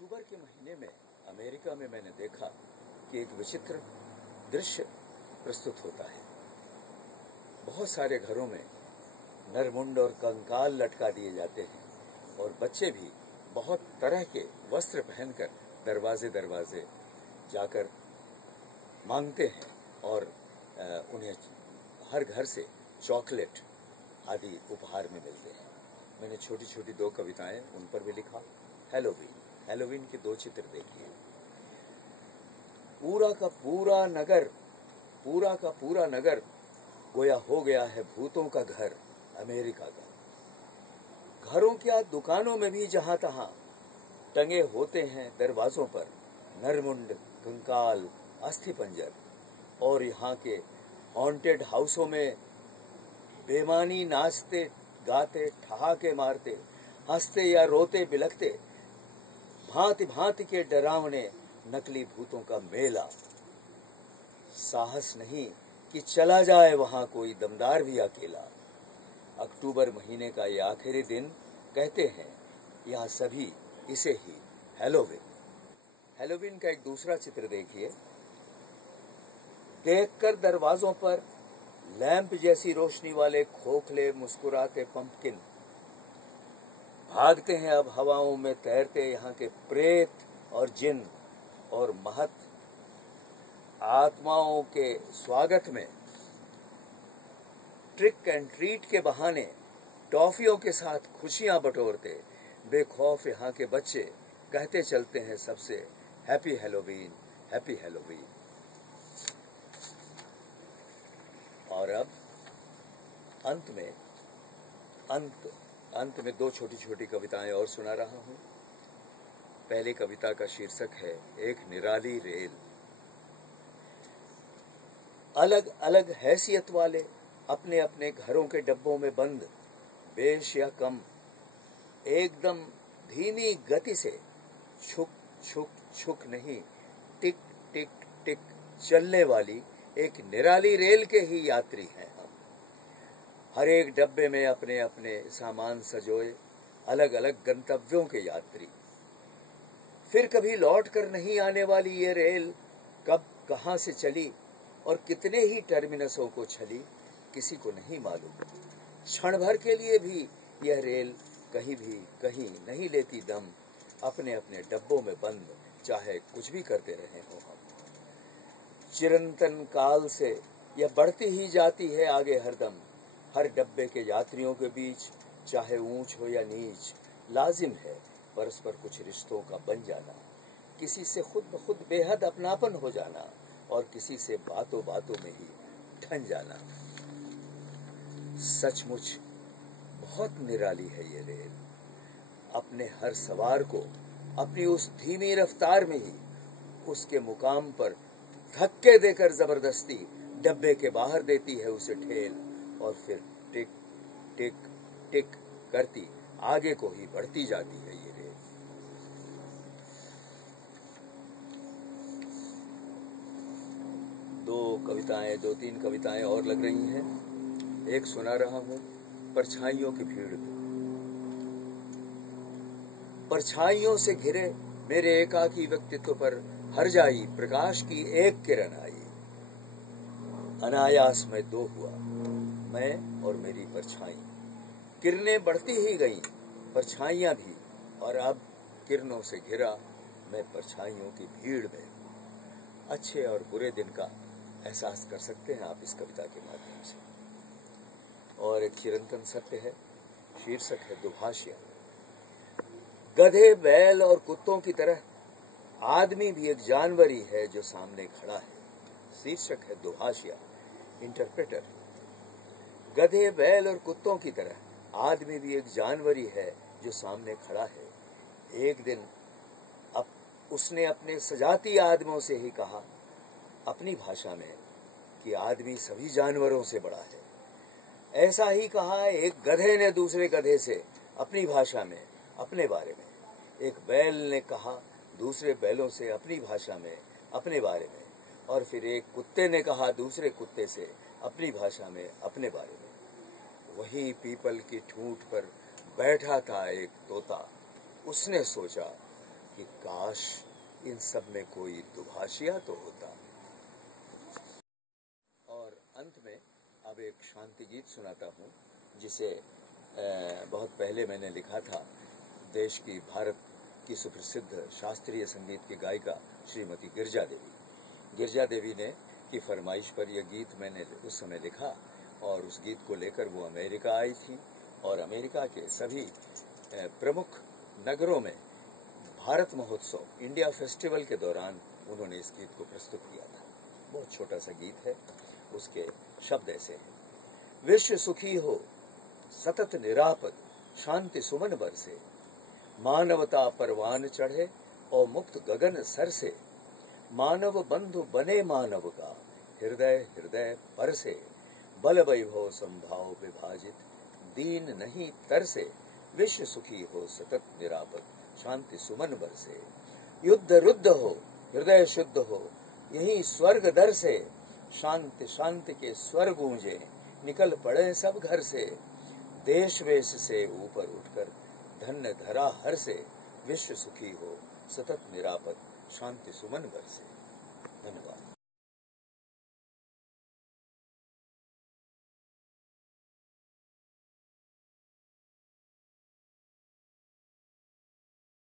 अक्टूबर के महीने में अमेरिका में मैंने देखा कि एक विचित्र दृश्य प्रस्तुत होता है। बहुत सारे घरों में नरमुंड और कंकाल लटका दिए जाते हैं और बच्चे भी बहुत तरह के वस्त्र पहनकर दरवाजे दरवाजे जाकर मांगते हैं और उन्हें हर घर से चॉकलेट आदि उपहार में मिलते हैं। मैंने छोटी छोटी 2 कविताएं उन पर भी लिखा। हेलोवीन के 2 चित्र देखिए। पूरा का पूरा नगर गोया हो गया है भूतों का घर, अमेरिका का। घरों क्या दुकानों में भी जहां तहां टंगे होते हैं दरवाजों पर नरमुंड, कंकाल, अस्थि पंजर। और यहाँ के हॉन्टेड हाउसों में बेमानी नाचते गाते ठहाके मारते हंसते या रोते बिलखते भांति भांति के डरावने नकली भूतों का मेला। साहस नहीं कि चला जाए वहां कोई दमदार भी अकेला। अक्टूबर महीने का ये आखिरी दिन कहते हैं यहाँ सभी इसे ही हेलोवीन का एक दूसरा चित्र देखिए। देखकर दरवाजों पर लैंप जैसी रोशनी वाले खोखले मुस्कुराते पंपकिन भागते हैं अब हवाओं में तैरते यहाँ के प्रेत और जिन और महत आत्माओं के स्वागत में ट्रिक एंड ट्रीट के बहाने टॉफियों के साथ खुशियां बटोरते बेखौफ यहाँ के बच्चे कहते चलते हैं सबसे हैप्पी हेलोवीन, हैप्पी हेलोवीन। और अब अंत में 2 छोटी छोटी कविताएं और सुना रहा हूं। पहली कविता का शीर्षक है एक निराली रेल। अलग अलग हैसियत वाले अपने अपने घरों के डब्बों में बंद बेश या कम एकदम धीमी गति से छुक छुक छुक नहीं टिक टिक टिक चलने वाली एक निराली रेल के ही यात्री हैं हम। हर एक डब्बे में अपने अपने सामान सजोए अलग अलग गंतव्यों के यात्री। फिर कभी लौट कर नहीं आने वाली ये रेल कब कहां से चली और कितने ही टर्मिनसों को छली किसी को नहीं मालूम। क्षण भर के लिए भी यह रेल कहीं नहीं लेती दम अपने अपने डब्बों में बंद चाहे कुछ भी करते रहे हो हम। चिरंतन काल से यह बढ़ती ही जाती है आगे हरदम। हर डब्बे के यात्रियों के बीच चाहे ऊंच हो या नीच लाजिम है परस्पर कुछ रिश्तों का बन जाना। किसी से खुद ब खुद बेहद अपनापन हो जाना और किसी से बातों बातों में ही ठन जाना। सचमुच बहुत निराली है ये रेल। अपने हर सवार को अपनी उस धीमी रफ्तार में ही उसके मुकाम पर धक्के देकर जबरदस्ती डब्बे के बाहर देती है उसे ठेल और फिर टिक टिक टिक करती आगे को ही बढ़ती जाती है ये रेल। दो तीन कविताएं और लग रही हैं। एक सुना रहा हूं परछाइयों की भीड़ में। परछाइयों से घिरे मेरे एकाकी व्यक्तित्व पर हर जाई प्रकाश की एक किरण आई। अनायास में 2 हुआ, मैं और मेरी परछाई। किरणें बढ़ती ही गईं, परछाइयां भी, और अब किरणों से घिरा मैं परछाइयों की भीड़ में। अच्छे और बुरे दिन का एहसास कर सकते हैं आप इस कविता के माध्यम से। और एक चिरंतन सत्य है, शीर्षक है दुभाषिया। गधे बैल और कुत्तों की तरह आदमी भी एक जानवर ही है जो सामने खड़ा है। शीर्षक है दुभाषिया, इंटरप्रेटर। गधे बैल और कुत्तों की तरह आदमी भी एक जानवर ही है जो सामने खड़ा है। एक दिन अब उसने अपने सजाती आदमों से ही कहा अपनी भाषा में कि आदमी सभी जानवरों से बड़ा है। ऐसा ही कहा एक गधे ने दूसरे गधे से अपनी भाषा में अपने बारे में। एक बैल ने कहा दूसरे बैलों से अपनी भाषा में अपने बारे में। और फिर एक कुत्ते ने कहा दूसरे कुत्ते से अपनी भाषा में अपने बारे में। वही पीपल की ठूंठ पर बैठा था एक तोता। उसने सोचा कि काश इन सब में कोई दुभाषिया तो होता। और अंत में अब एक शांति गीत सुनाता हूँ, जिसे बहुत पहले मैंने लिखा था। देश की, भारत की सुप्रसिद्ध शास्त्रीय संगीत की गायिका श्रीमती गिरजा देवी ने की फरमाइश पर यह गीत मैंने उस समय लिखा, और उस गीत को लेकर वो अमेरिका आई थी, और अमेरिका के सभी प्रमुख नगरों में भारत महोत्सव, इंडिया फेस्टिवल के दौरान उन्होंने इस गीत को प्रस्तुत किया था। बहुत छोटा सा गीत है, उसके शब्द ऐसे हैं। विश्व सुखी हो, सतत निरापद, शांति सुमन बरसे, मानवता परवान चढ़े और मुक्त गगन सर से, मानव बंधु बने मानव का, हृदय हृदय पर से, बल वैभव संभाव विभाजित, दीन नहीं तरसे, विश्व सुखी हो, सतत निरापद, शांति सुमन बरसे, युद्ध रुद्ध हो, हृदय शुद्ध हो, यही स्वर्ग दर से, शांति शांति के स्वर गूंजे, निकल पड़े सब घर से, देश वेश से ऊपर उठकर, धन्य धरा हर से, विश्व सुखी हो, सतत निरापद, शांति सुमन बरसे। धन्यवाद।